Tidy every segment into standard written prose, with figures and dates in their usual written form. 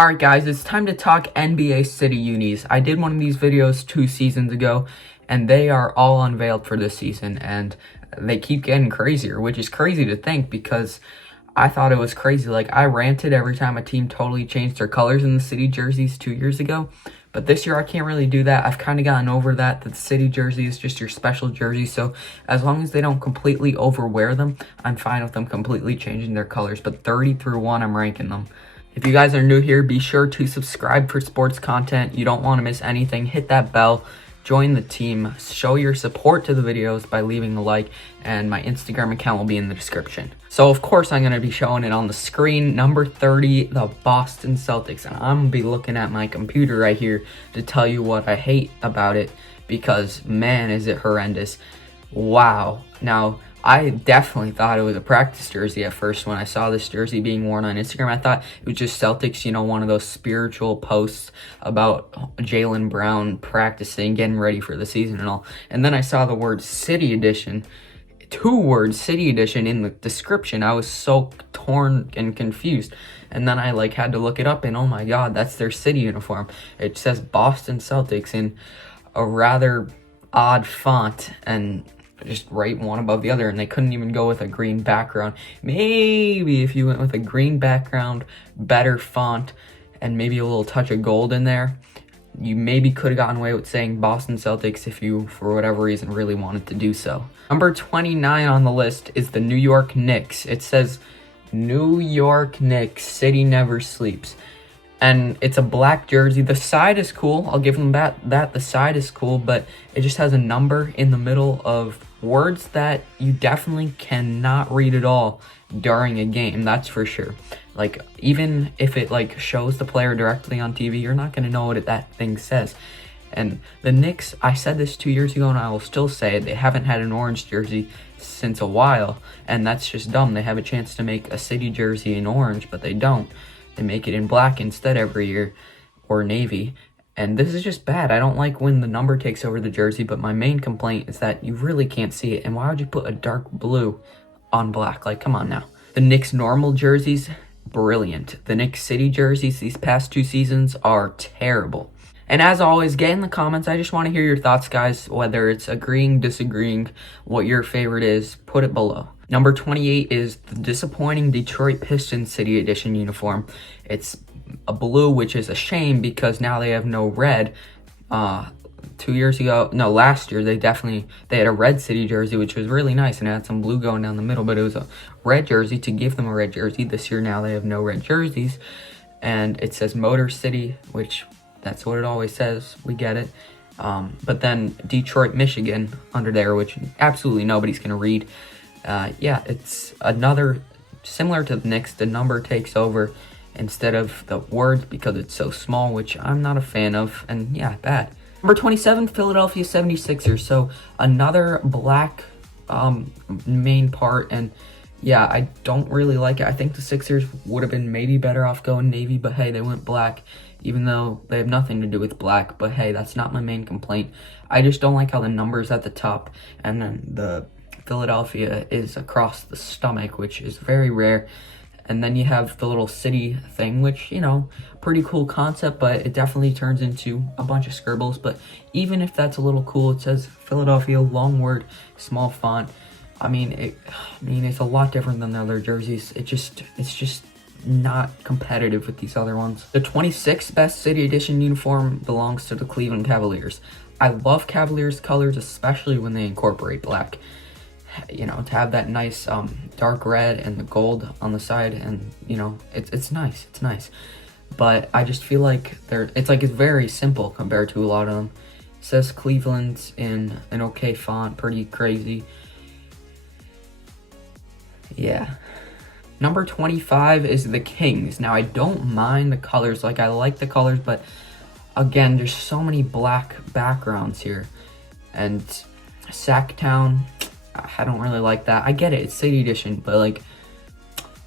Alright guys, it's time to talk NBA City Unis. I did one of these videos 2 seasons ago, and they are all unveiled for this season, and they keep getting crazier, which is crazy to think because I thought it was crazy. Like, I ranted every time a team totally changed their colors in the City jerseys 2 years ago, but this year I can't really do that. I've kind of gotten over that the City jersey is just your special jersey, so as long as they don't completely overwear them, I'm fine with them completely changing their colors, but 30 through 1, I'm ranking them. If you guys are new here, be sure to subscribe for sports content. You don't want to miss anything. Hit that bell, join the team, show your support to the videos by leaving a like, and my Instagram account will be in the description. So of course I'm going to be showing it on the screen. Number 30, the Boston Celtics, and I'm going to be looking at my computer right here to tell you what I hate about it because man is it horrendous. Wow. Now, I definitely thought it was a practice jersey at first when I saw this jersey being worn on Instagram. I thought it was just Celtics, you know, one of those spiritual posts about Jaylen Brown practicing, getting ready for the season and all. And then I saw the word City Edition, 2 words, City Edition, in the description. I was so torn and confused. And then I had to look it up, and oh my god, that's their city uniform. It says Boston Celtics in a rather odd font, and just right one above the other, and they couldn't even go with a green background. Maybe if you went with a green background, better font, and maybe a little touch of gold in there, you maybe could have gotten away with saying Boston Celtics if you, for whatever reason, really wanted to do so. Number 29 on the list is the New York Knicks. It says, New York Knicks, city never sleeps. And it's a black jersey. The side is cool. I'll give them that. The side is cool, but it just has a number in the middle of words that you definitely cannot read at all during a game. That's for sure. Like, even if it shows the player directly on TV, you're not going to know what that thing says. And the Knicks, I said this 2 years ago, and I will still say it, they haven't had an orange jersey since a while, and that's just dumb. They have a chance to make a city jersey in orange, but they don't. They make it in black instead every year, or navy, and this is just bad. I don't like when the number takes over the jersey, but my main complaint is that you really can't see it, and why would you put a dark blue on black? Like, come on now. The Knicks normal jerseys, brilliant. The Knicks City jerseys these past 2 seasons are terrible. And as always, get in the comments. I just want to hear your thoughts, guys, whether it's agreeing, disagreeing, what your favorite is, put it below. Number 28 is the disappointing Detroit Pistons City Edition uniform. It's a blue, which is a shame because now they have no red. 2 years ago, no, last year, they had a red City jersey, which was really nice, and it had some blue going down the middle, but it was a red jersey to give them a red jersey. This year, now they have no red jerseys, and it says Motor City, which that's what it always says. We get it. But then Detroit, Michigan under there, which absolutely nobody's going to read. Yeah, it's another, similar to the Knicks, the number takes over instead of the words because it's so small, which I'm not a fan of, and yeah, bad. Number 27, Philadelphia 76ers, so another black main part, and yeah, I don't really like it. I think the Sixers would have been maybe better off going navy, but hey, they went black, even though they have nothing to do with black, but hey, that's not my main complaint. I just don't like how the number's at the top, and then the Philadelphia is across the stomach, which is very rare. And then you have the little city thing, which, you know, pretty cool concept, but it definitely turns into a bunch of scribbles. But even if that's a little cool, it says Philadelphia, long word, small font. I mean, it's a lot different than the other jerseys. It's just not competitive with these other ones. The 26th best City Edition uniform belongs to the Cleveland Cavaliers. I love Cavaliers colors, especially when they incorporate black. You know, to have that nice dark red and the gold on the side, and you know, it's nice. It's nice, but I just feel like it's very simple compared to a lot of them. It says Cleveland in an okay font, pretty crazy. Yeah. Number 25 is the Kings. Now, I don't mind the colors. I like the colors, but again, there's so many black backgrounds here. And Sacktown, I don't really like that. I get it, it's City Edition, but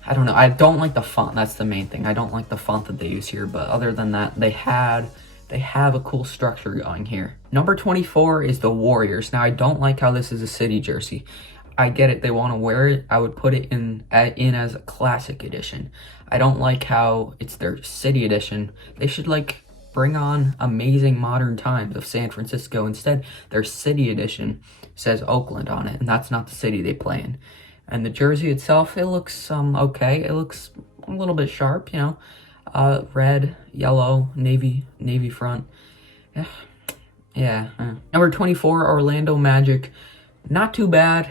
I don't know. I don't like the font. That's the main thing. I don't like the font that they use here, but other than that, they have a cool structure going here. Number 24 is the Warriors. Now, I don't like how this is a City jersey. I get it, they want to wear it. I would put it in as a classic edition. I don't like how it's their city edition. They should like bring on amazing modern times of San Francisco. Instead, their city edition says Oakland on it, and that's not the city they play in. And the jersey itself, it looks okay. It looks a little bit sharp, you know. Red, yellow, navy front. Yeah. Number 24, Orlando Magic. Not too bad.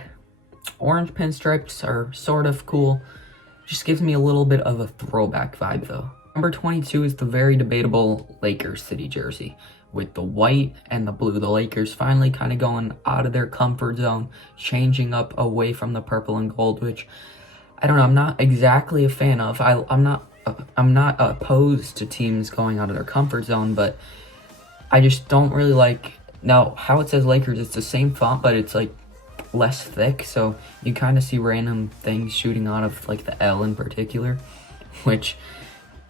Orange pinstripes are sort of cool. Just gives me a little bit of a throwback vibe though. Number 22 is the very debatable Lakers city jersey with the white and the blue. The Lakers finally kind of going out of their comfort zone, changing up away from the purple and gold, which I don't know, I'm not exactly a fan of. I'm not opposed to teams going out of their comfort zone, but I just don't really like, now how it says Lakers, it's the same font, but it's like less thick, so you kind of see random things shooting out of like the L in particular, which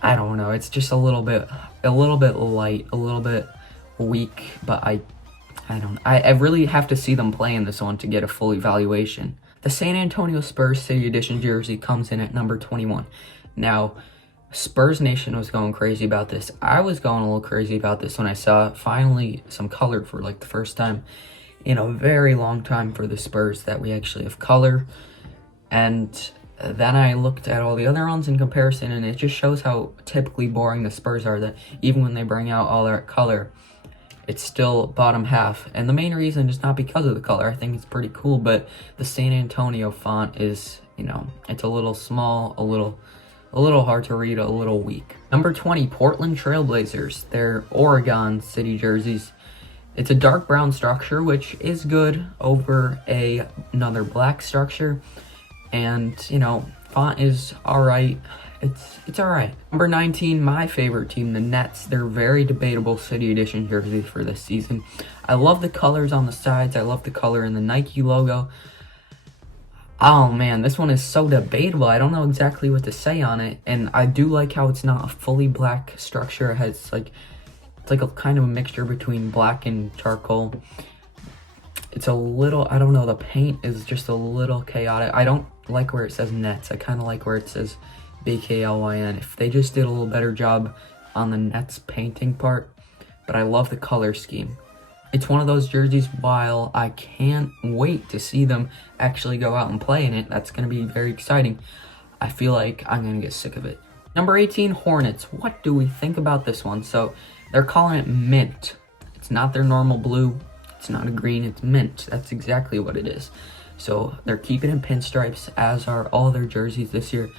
I don't know, it's just a little bit light, a little bit weak, but I really have to see them play in this one to get a full evaluation. The San Antonio Spurs City Edition jersey comes in at number 21. Now, Spurs Nation was going crazy about this. I was going a little crazy about this when I saw finally some color for like the first time in a very long time for the Spurs that we actually have color. And then I looked at all the other ones in comparison, and it just shows how typically boring the Spurs are, that even when they bring out all their color, it's still bottom half. And the main reason is not because of the color. I think it's pretty cool, but the San Antonio font is, you know, it's a little small, a little hard to read, a little weak. Number 20, Portland Trailblazers. They're Oregon City jerseys. It's a dark brown structure, which is good over another black structure. And, you know, font is alright. It's alright. Number 19, my favorite team, the Nets. They're very debatable City Edition jerseys for this season. I love the colors on the sides. I love the color in the Nike logo. Oh man, this one is so debatable. I don't know exactly what to say on it. And I do like how it's not a fully black structure. It has it's like a kind of a mixture between black and charcoal. It's a little, I don't know, the paint is just a little chaotic. I don't like where it says Nets. I kind of like where it says BKLYN. If they just did a little better job on the Nets painting part, but I love the color scheme. It's one of those jerseys, while I can't wait to see them actually go out and play in it, that's going to be very exciting, I feel like I'm going to get sick of it. Number 18, Hornets. What do we think about this one? So they're calling it mint. It's not their normal blue. It's not a green, it's mint. That's exactly what it is. So they're keeping it pinstripes, as are all their jerseys this year.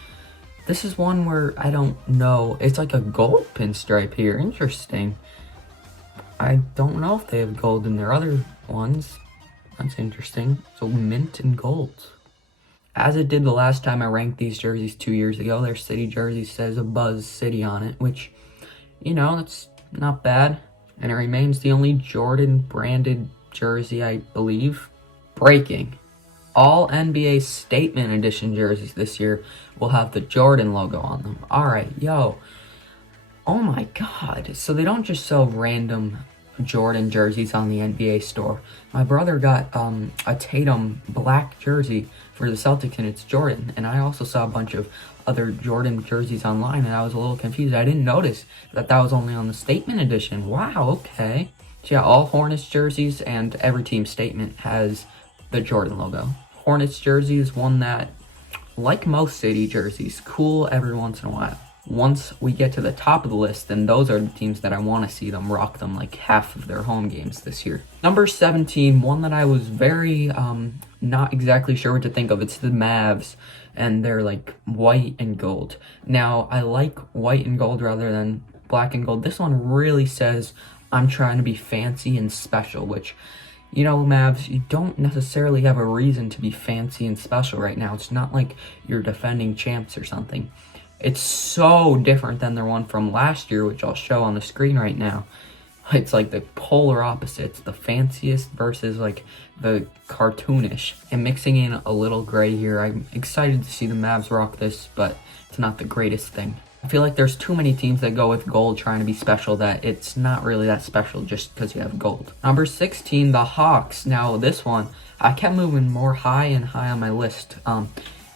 This is one where I don't know. It's like a gold pinstripe here. Interesting. I don't know if they have gold in their other ones. That's interesting. So mint and gold. As it did the last time I ranked these jerseys 2 years ago, their city jersey says a Buzz City on it, which, you know, that's not bad. And it remains the only Jordan branded jersey, I believe. Breaking. All NBA Statement Edition jerseys this year will have the Jordan logo on them. Alright, yo. Oh my god. So they don't just sell random Jordan jerseys on the NBA store. My brother got a Tatum black jersey for the Celtics, and it's Jordan. And I also saw a bunch of other Jordan jerseys online, and I was a little confused. I didn't notice that was only on the Statement Edition. Wow, okay. So yeah, all Hornets jerseys and every team statement has the Jordan logo. Hornets jersey is one that, like most city jerseys, cool every once in a while. Once we get to the top of the list, then those are the teams that I want to see them rock them like half of their home games this year. Number 17, one that I was very not exactly sure what to think of. It's the Mavs, and they're like white and gold. Now, I like white and gold rather than black and gold. This one really says I'm trying to be fancy and special, which, you know, Mavs, you don't necessarily have a reason to be fancy and special right now. It's not like you're defending champs or something. It's so different than the one from last year, which I'll show on the screen right now. It's like the polar opposites, the fanciest versus like the cartoonish. And mixing in a little gray here, I'm excited to see the Mavs rock this, but it's not the greatest thing. I feel like there's too many teams that go with gold trying to be special that it's not really that special just because you have gold. Number 16, the Hawks. Now this one, I kept moving more high and high on my list.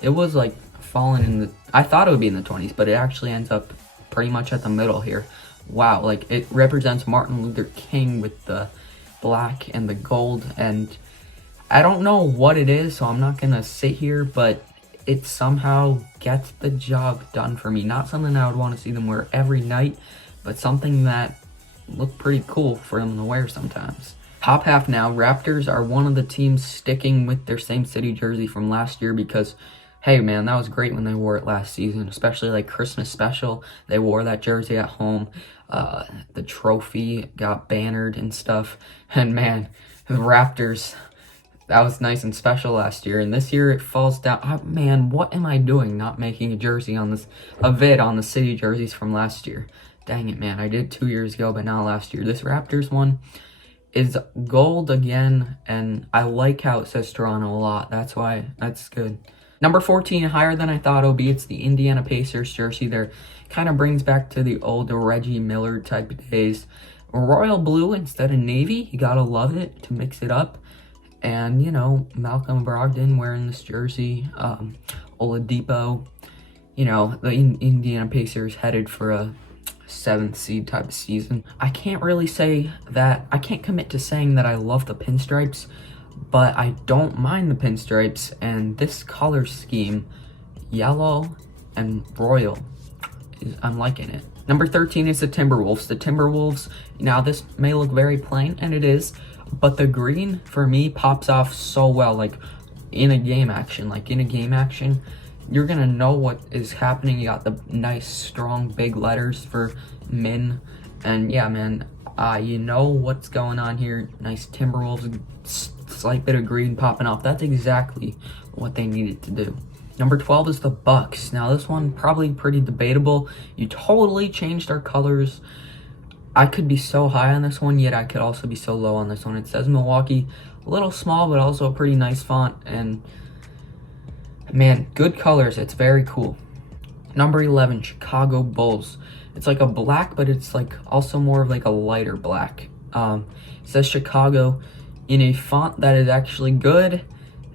It was like falling in the, I thought it would be in the 20s, but it actually ends up pretty much at the middle here. Wow, like it represents Martin Luther King with the black and the gold, and I don't know what it is, so I'm not gonna sit here, but it somehow gets the job done for me. Not something I would want to see them wear every night, but something that looked pretty cool for them to wear sometimes. Top half now, Raptors are one of the teams sticking with their same city jersey from last year because, hey man, that was great when they wore it last season, especially like Christmas special. They wore that jersey at home. The trophy got bannered and stuff. And man, the Raptors, that was nice and special last year, and this year it falls down. Oh, man, what am I doing not making a jersey on this, a vid on the city jerseys from last year? Dang it, man. I did 2 years ago, but not last year. This Raptors one is gold again, and I like how it says Toronto a lot. That's why, that's good. Number 14, higher than I thought it would be. It's the Indiana Pacers jersey. There kind of brings back to the old Reggie Miller type of days. Royal blue instead of navy. You gotta love it to mix it up. And, you know, Malcolm Brogdon wearing this jersey, Oladipo, you know, the Indiana Pacers headed for a 7th seed type of season. I can't really say that, I can't commit to saying that I love the pinstripes, but I don't mind the pinstripes, and this color scheme, yellow and royal, I'm liking it. Number 13 is the Timberwolves. The Timberwolves, now this may look very plain, and it is, but the green, for me, pops off so well, like, in a game action. Like, in a game action, you're gonna know what is happening. You got the nice, strong, big letters for Min. And, yeah, man, you know what's going on here. Nice Timberwolves, slight bit of green popping off. That's exactly what they needed to do. Number 12 is the Bucks. Now, this one, probably pretty debatable. You totally changed our colors. I could be so high on this one, yet I could also be so low on this one. It says Milwaukee, a little small, but also a pretty nice font. And man, good colors. It's very cool. Number 11, Chicago Bulls. It's like a black, but it's like also more of like a lighter black. It says Chicago in a font that is actually good.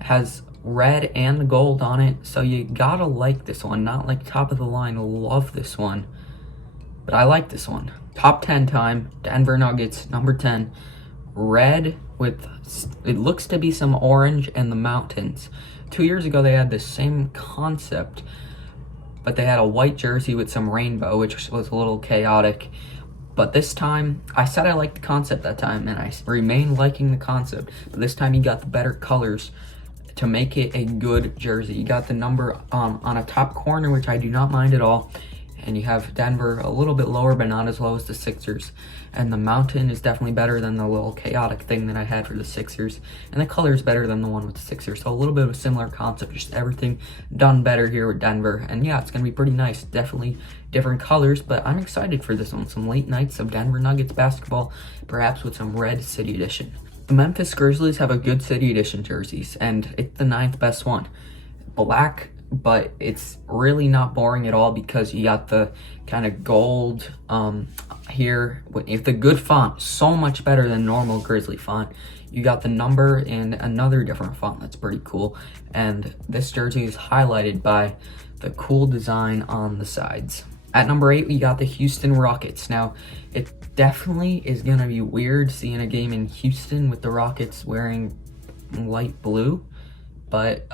Has red and gold on it. So you gotta like this one. Not like top of the line. Love this one. But I like this one. Top 10 time, Denver Nuggets, number 10. Red with, it looks to be some orange and the mountains. 2 years ago, they had the same concept, but they had a white jersey with some rainbow, which was a little chaotic. But this time, I said I liked the concept that time, and I remain liking the concept. But this time, you got the better colors to make it a good jersey. You got the number on a top corner, which I do not mind at all. And you have Denver a little bit lower, but not as low as the Sixers. And the mountain is definitely better than the little chaotic thing that I had for the Sixers. And the color is better than the one with the Sixers. So a little bit of a similar concept, just everything done better here with Denver. And yeah, it's going to be pretty nice. Definitely different colors, but I'm excited for this one. Some late nights of Denver Nuggets basketball, perhaps with some red City Edition. The Memphis Grizzlies have a good City Edition jerseys, and it's the 9th best one. Black, but it's really not boring at all because you got the kind of gold here with the good font, so much better than normal Grizzly font. You got the number in another different font that's pretty cool, and this jersey is highlighted by the cool design on the sides. At number 8, we got the Houston Rockets. Now, it definitely is gonna be weird seeing a game in Houston with the Rockets wearing light blue, but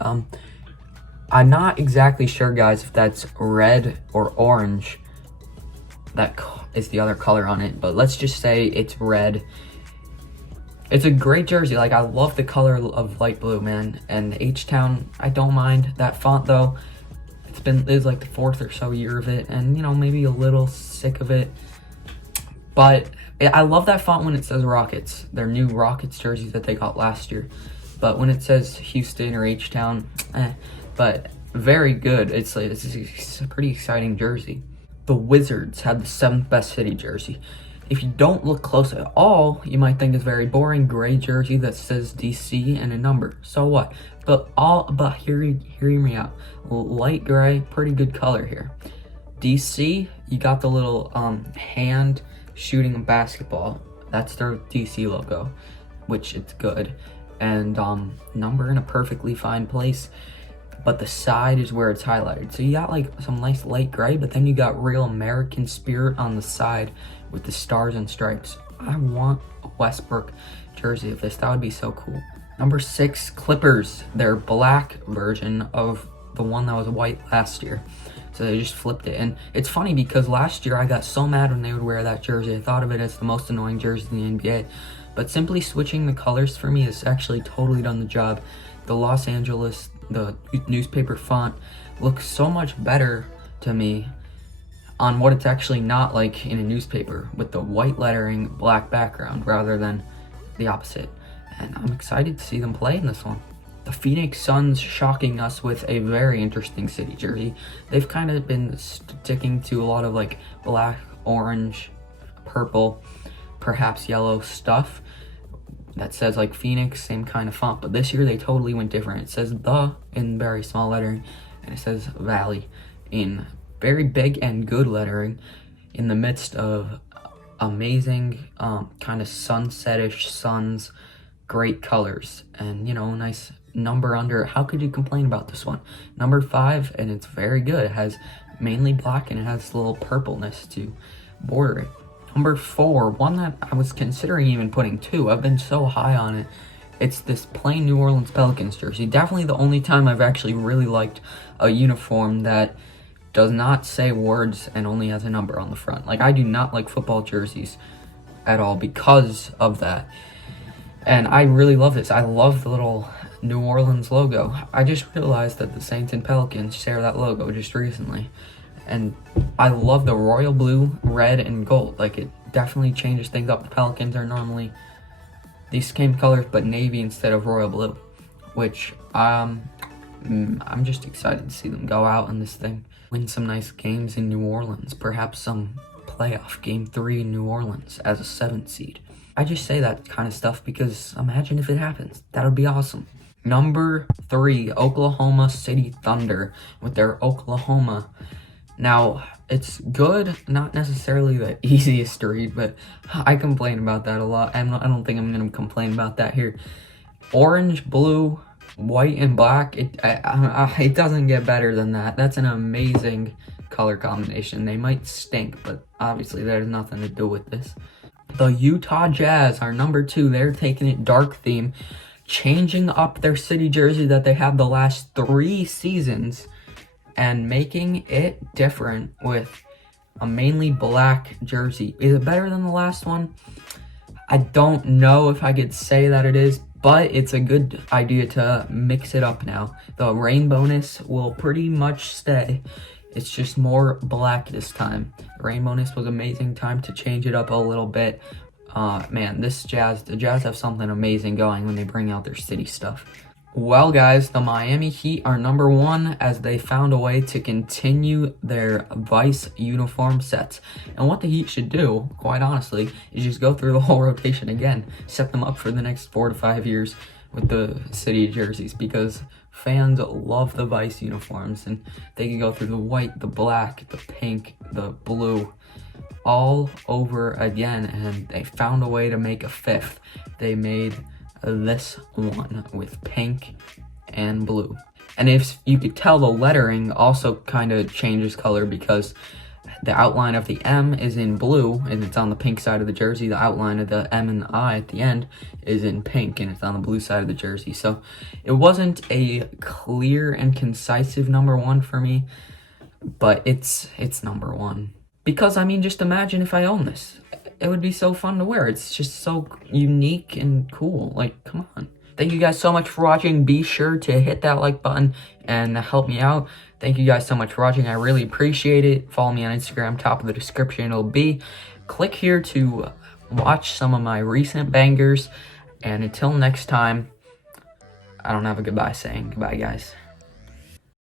I'm not exactly sure, guys, if that's red or orange. That is the other color on it, but let's just say it's red. It's a great jersey. Like, I love the color of light blue, man. And H-Town, I don't mind that font, though. It's like the 4th or so year of it, and, you know, maybe a little sick of it. But I love that font when it says Rockets. Their new Rockets jerseys that they got last year. But when it says Houston or H-Town, but very good. It's a pretty exciting jersey. The Wizards had the 7th best city jersey. If you don't look close at all, you might think it's very boring gray jersey that says DC and a number. So what? But hear me out. Light gray, pretty good color here. DC, you got the little hand shooting a basketball. That's their DC logo, which it's good. And number in a perfectly fine place, but the side is where it's highlighted. So you got like some nice light gray, but then you got real American spirit on the side with the stars and stripes. I want a Westbrook jersey of this. That would be so cool. Number 6, Clippers. Their black version of the one that was white last year. So they just flipped it. And it's funny because last year I got so mad when they would wear that jersey. I thought of it as the most annoying jersey in the NBA. But simply switching the colors for me has actually totally done the job. The Los Angeles, the newspaper font looks so much better to me on what it's actually not like in a newspaper, with the white lettering, black background, rather than the opposite. And I'm excited to see them play in this one. The Phoenix Suns shocking us with a very interesting city jersey. They've kind of been sticking to a lot of like black, orange, purple, perhaps yellow stuff that says like Phoenix, same kind of font. But this year they totally went different. It says the in very small lettering, and it says Valley in very big and good lettering in the midst of amazing kind of sunsetish suns, great colors, and you know, nice number under. How could you complain about this one? Number 5, and it's very good. It has mainly black and it has a little purpleness to border it. Number 4, one that I was considering even putting 2. I've been so high on it. It's this plain New Orleans Pelicans jersey. Definitely the only time I've actually really liked a uniform that does not say words and only has a number on the front. Like, I do not like football jerseys at all because of that. And I really love this. I love the little New Orleans logo. I just realized that the Saints and Pelicans share that logo just recently. And I love the royal blue, red, and gold. Like, it definitely changes things up. The Pelicans are normally these same colors, but navy instead of royal blue, which I'm just excited to see them go out in this thing. Win some nice games in New Orleans. Perhaps some playoff game 3 in New Orleans as a 7th seed. I just say that kind of stuff because imagine if it happens. That would be awesome. Number 3, Oklahoma City Thunder with their Oklahoma. Now, it's good, not necessarily the easiest to read, but I complain about that a lot. I don't think I'm going to complain about that here. Orange, blue, white, and black, it doesn't get better than that. That's an amazing color combination. They might stink, but obviously there's nothing to do with this. The Utah Jazz are number 2. They're taking it dark theme, changing up their city jersey that they have the last 3 seasons and making it different with a mainly black jersey. Is it better than the last one? I don't know if I could say that it is, but it's a good idea to mix it up now. The rainbowness will pretty much stay. It's just more black this time. Rainbowness was amazing. Time to change it up a little bit. Man, the Jazz have something amazing going when they bring out their city stuff. Well, guys, the Miami Heat are number 1 as they found a way to continue their Vice uniform sets. And what the Heat should do, quite honestly, is just go through the whole rotation again. Set them up for the next 4 to 5 years with the city jerseys, because fans love the Vice uniforms, and they can go through the white, the black, the pink, the blue, all over again, and they found a way to make a 5th. They made this one with pink and blue. And if you could tell, the lettering also kind of changes color because the outline of the M is in blue and it's on the pink side of the jersey. The outline of the M and the I at the end is in pink and it's on the blue side of the jersey. So it wasn't a clear and concisive number 1 for me, but it's number 1. Because, I mean, just imagine if I own this. It would be so fun to wear. It's just so unique and cool. Like, come on. Thank you guys so much for watching. Be sure to hit that like button and help me out. Thank you guys so much for watching. I really appreciate it. Follow me on Instagram, top of the description it'll be. Click here to watch some of my recent bangers. And until next time, I don't have a goodbye saying. Goodbye, guys.